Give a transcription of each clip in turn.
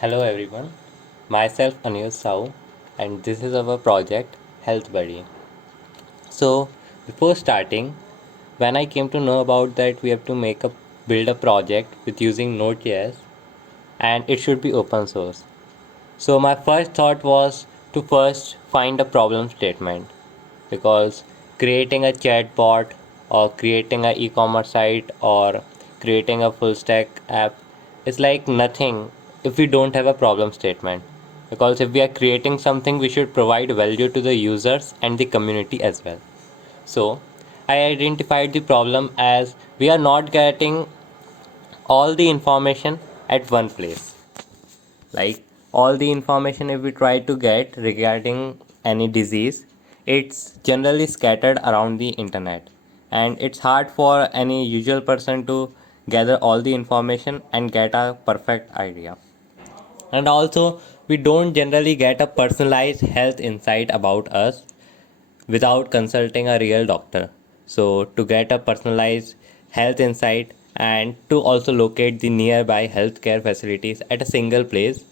Hello everyone, myself Anirudh and this is our project HealthBuddy. So before starting, when I came to know about that we have to build a project with using Node.js and it should be open source. So my first thought was to first find a problem statement because creating a chatbot or creating an e-commerce site or creating a full stack app is like nothing if we don't have a problem statement, because if we are creating something we should provide value to the users and the community as well. So I identified the problem as we are not getting all the information at one place. Like all the information if we try to get regarding any disease, it's generally scattered around the internet, and it's hard for any usual person to gather all the information and get a perfect idea. And also we don't generally get a personalized health insight about us without consulting a real doctor. So, to get a personalized health insight and to also locate the nearby healthcare facilities at a single place,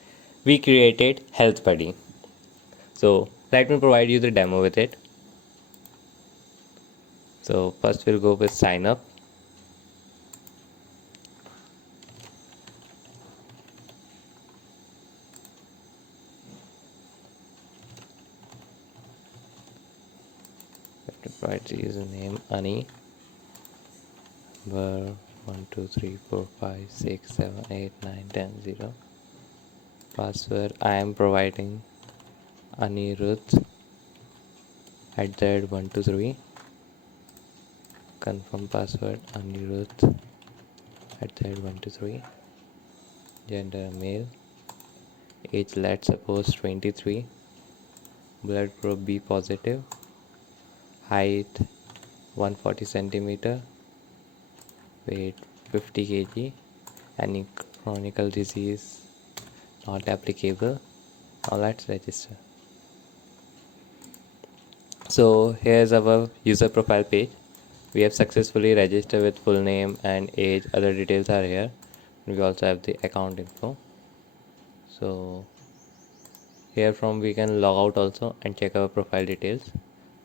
we created HealthBuddy. So, let me provide you the demo with it. So, first we'll go with sign up. Let me provide the username Ani. Number 1 2 3 4 5 6 7 8 9 10 0. Password I am providing Anirudh at the 123. Confirm password Anirudh at the 123. Gender male. Age let's suppose 23. Blood group B positive. Height 140 centimeter. Weight 50 kg. Any chronic disease not applicable. Now let's register. So here's our user profile page. We have successfully registered with full name and age. Other details are here. We also have the account info. So here from we can log out also and check our profile details.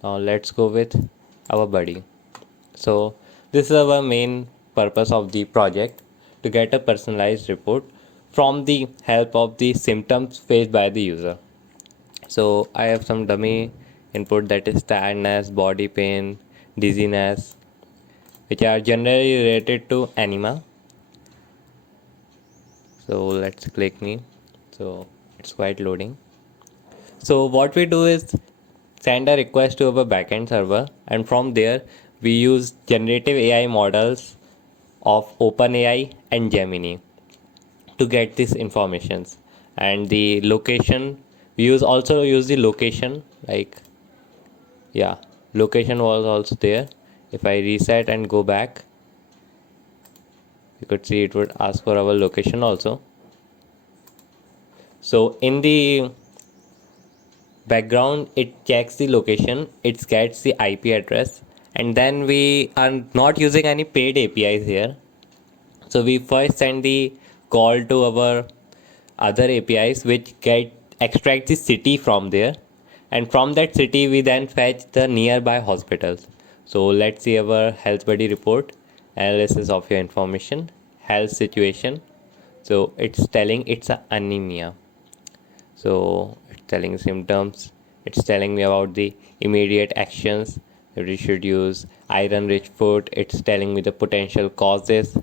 Now let's go with our buddy. So this is our main purpose of the project, to get a personalized report from the help of the symptoms faced by the user. So I have some dummy input, that is tiredness, body pain, dizziness, which are generally related to anima. So let's click me. So it's quite loading. So what we do is send a request to our backend server, and from there we use generative AI models of OpenAI and Gemini to get these informations. And the location we also use the location, like yeah, location was also there. If I reset and go back, you could see it would ask for our location also. So in the background it checks the location, it gets the IP address, and then we are not using any paid APIs here. So we first send the call to our other APIs which get extract the city from there, and from that city we then fetch the nearby hospitals. So let's see our HealthBuddy report, analysis of your information, health situation. So it's telling it's a anemia. So it's telling symptoms, it's telling me about the immediate actions that we should use iron rich food, it's telling me the potential causes,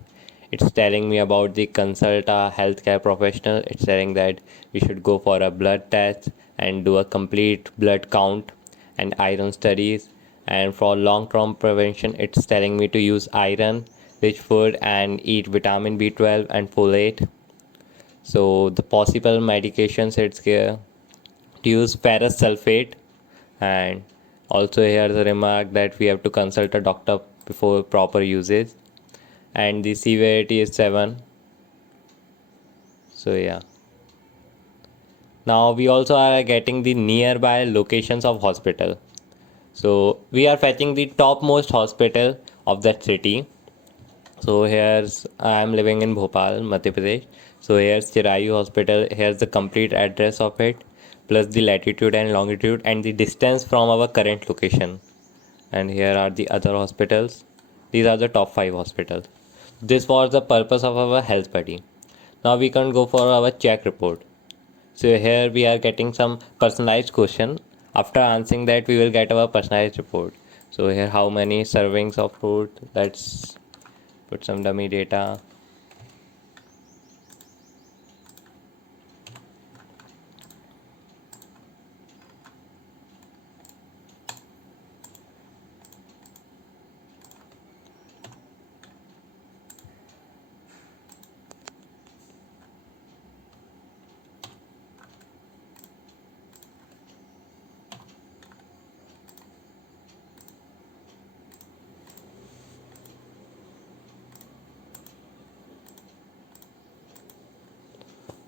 it's telling me about the consult a healthcare professional, it's telling that we should go for a blood test and do a complete blood count and iron studies. And for long term prevention it's telling me to use iron rich food and eat vitamin B12 and folate. So the possible medications, it's here to use ferrous sulfate, and also here the remark that we have to consult a doctor before proper usage, and the severity is 7. So yeah, now we also are getting the nearby locations of hospital. So we are fetching the topmost hospital of that city. So here's I am living in Bhopal, Madhya Pradesh. So here's Chirayu Hospital. Here's the complete address of it, plus the latitude and longitude and the distance from our current location. And here are the other hospitals. These are the top 5 hospitals. This was the purpose of our HealthBuddy. Now we can go for our check report. So here we are getting some personalized question. After answering that, we will get our personalized report. So here, how many servings of food? Let's put some dummy data.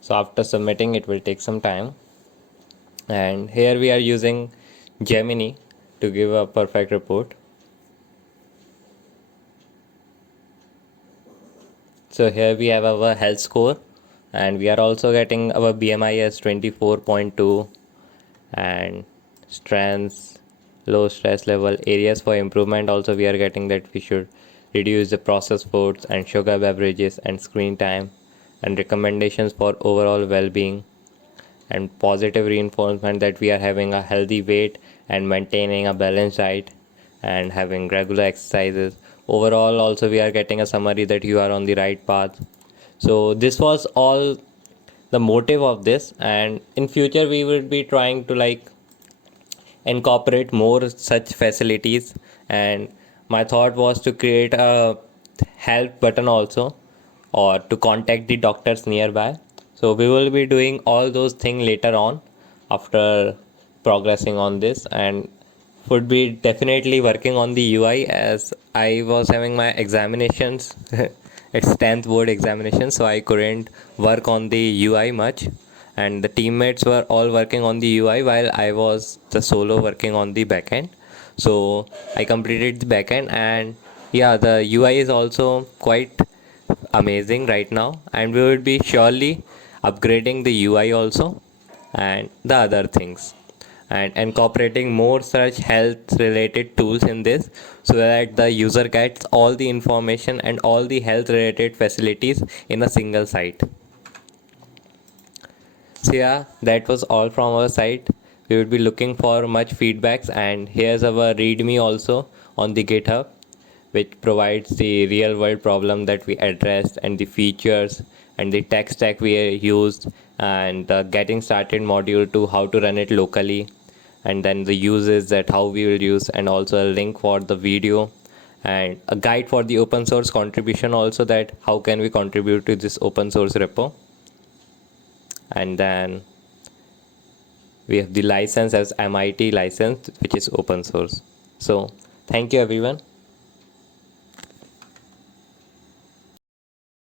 So after submitting, it will take some time. And here we are using Gemini to give a perfect report. So here we have our health score, and we are also getting our BMI as 24.2, and strengths, low stress level, areas for improvement. Also we are getting that we should reduce the processed foods and sugar beverages and screen time, and recommendations for overall well-being, and positive reinforcement that we are having a healthy weight and maintaining a balanced diet and having regular exercises. Overall also we are getting a summary that you are on the right path. So this was all the motive of this, and in future we will be trying to incorporate more such facilities. And my thought was to create a help button also, or to contact the doctors nearby. So we will be doing all those things later on after progressing on this, and would be definitely working on the UI as I was having my examinations. It's 10th board examination, so I couldn't work on the UI much, and the teammates were all working on the UI while I was the solo working on the backend. So I completed the backend, and yeah, the UI is also quite amazing right now, and we will be surely upgrading the UI also and the other things, and incorporating more such health related tools in this, so that the user gets all the information and all the health related facilities in a single site. So yeah, that was all from our side. We would be looking for much feedbacks, and here's our readme also on the GitHub, which provides the real world problem that we addressed, and the features and the tech stack we used, and the getting started module to how to run it locally, and then the uses that how we will use, and also a link for the video, and a guide for the open source contribution also, that how can we contribute to this open source repo. And then we have the license as MIT license, which is open source. So thank you everyone.